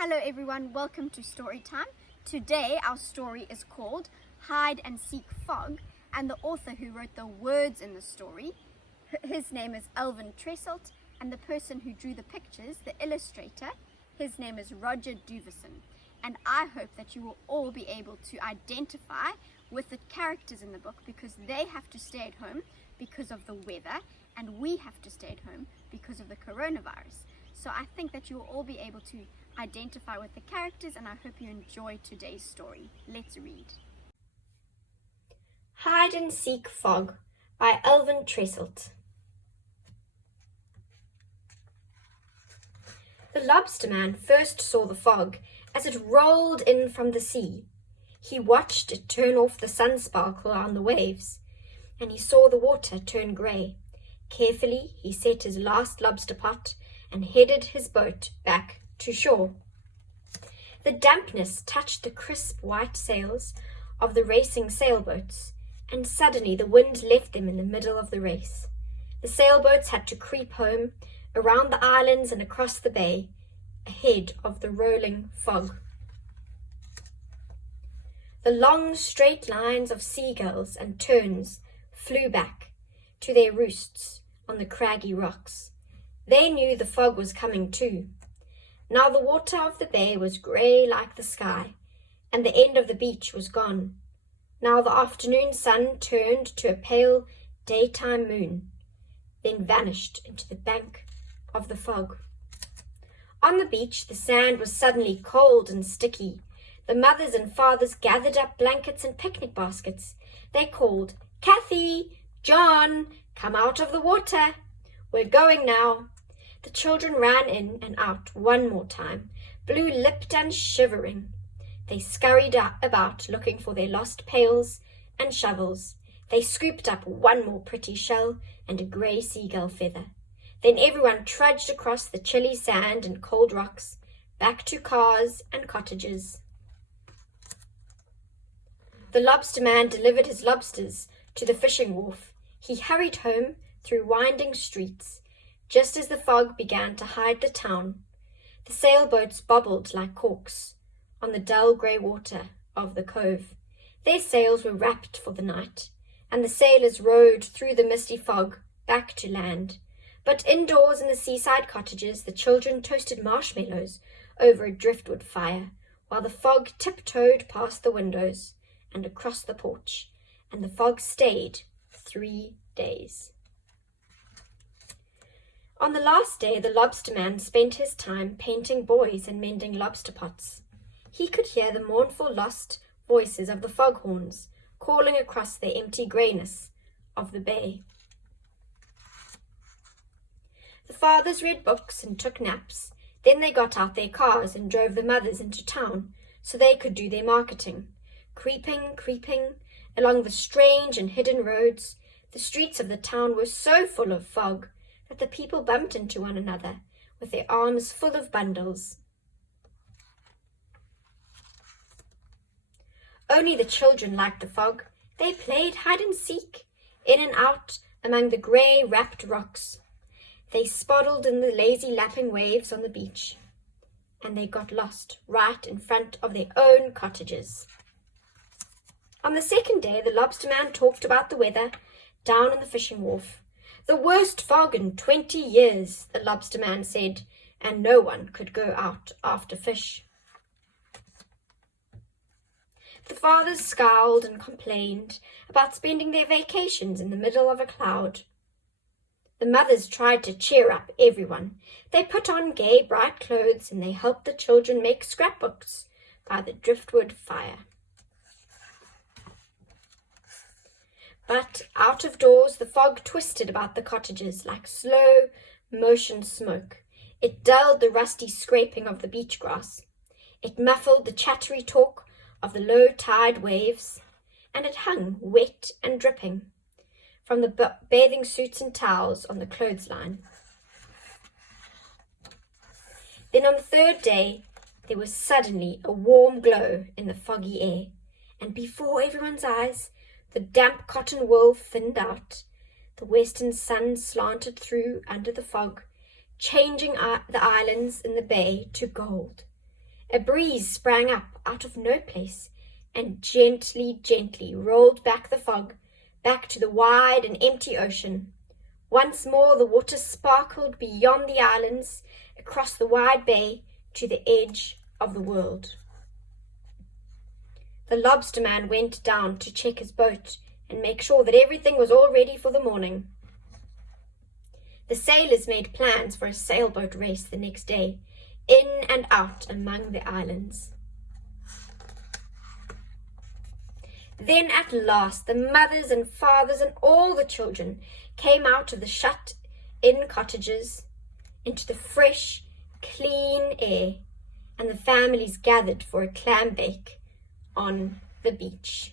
Hello everyone, welcome to Story Time. Today our story is called Hide and Seek Fog, and the author who wrote the words in the story, his name is Alvin Tresselt, and the person who drew the pictures, the illustrator, his name is Roger Duvison. And I hope that you will all be able to identify with the characters in the book because they have to stay at home because of the weather and we have to stay at home because of the coronavirus. So I think that you will all be able to identify with the characters, and I hope you enjoy today's story. Let's read. Hide and Seek Fog by Alvin Tresselt. The lobster man first saw the fog as it rolled in from the sea. He watched it turn off the sunsparkle on the waves, and he saw the water turn grey. Carefully he set his last lobster pot and headed his boat back to shore. The dampness touched the crisp white sails of the racing sailboats, and suddenly the wind left them in the middle of the race. The sailboats had to creep home, around the islands and across the bay, ahead of the rolling fog. The long straight lines of seagulls and terns flew back to their roosts on the craggy rocks. They knew the fog was coming too. Now the water of the bay was grey like the sky, and the end of the beach was gone. Now the afternoon sun turned to a pale daytime moon, then vanished into the bank of the fog. On the beach the sand was suddenly cold and sticky. The mothers and fathers gathered up blankets and picnic baskets. They called, "Kathy, John, come out of the water. We're going now." The children ran in and out one more time, blue-lipped and shivering. They scurried about looking for their lost pails and shovels. They scooped up one more pretty shell and a grey seagull feather. Then everyone trudged across the chilly sand and cold rocks, back to cars and cottages. The lobster man delivered his lobsters to the fishing wharf. He hurried home through winding streets, just as the fog began to hide the town. The sailboats bobbled like corks on the dull grey water of the cove. Their sails were wrapped for the night, and the sailors rowed through the misty fog back to land. But indoors in the seaside cottages, the children toasted marshmallows over a driftwood fire, while the fog tiptoed past the windows and across the porch, and the fog stayed 3 days. On the last day, the lobster man spent his time painting buoys and mending lobster pots. He could hear the mournful lost voices of the foghorns calling across the empty greyness of the bay. The fathers read books and took naps. Then they got out their cars and drove the mothers into town so they could do their marketing. Creeping along the strange and hidden roads, the streets of the town were so full of fog that the people bumped into one another with their arms full of bundles. Only the children liked the fog. They played hide and seek, in and out among the grey wrapped rocks. They spoddled in the lazy lapping waves on the beach, and they got lost right in front of their own cottages. On the second day, the lobster man talked about the weather down on the fishing wharf. "The worst fog in 20 years, the lobster man said, and no one could go out after fish. The fathers scowled and complained about spending their vacations in the middle of a cloud. The mothers tried to cheer up everyone. They put on gay, bright clothes and they helped the children make scrapbooks by the driftwood fire. But out of doors, the fog twisted about the cottages like slow motion smoke. It dulled the rusty scraping of the beach grass. It muffled the chattery talk of the low tide waves, and it hung wet and dripping from the bathing suits and towels on the clothesline. Then on the third day, there was suddenly a warm glow in the foggy air, and before everyone's eyes, the damp cotton wool thinned out. The western sun slanted through under the fog, changing the islands in the bay to gold. A breeze sprang up out of no place and gently, gently rolled back the fog, back to the wide and empty ocean. Once more the water sparkled beyond the islands, across the wide bay, to the edge of the world. The lobster man went down to check his boat and make sure that everything was all ready for the morning. The sailors made plans for a sailboat race the next day, in and out among the islands. Then at last the mothers and fathers and all the children came out of the shut-in cottages into the fresh, clean air, and the families gathered for a clam bake on the beach.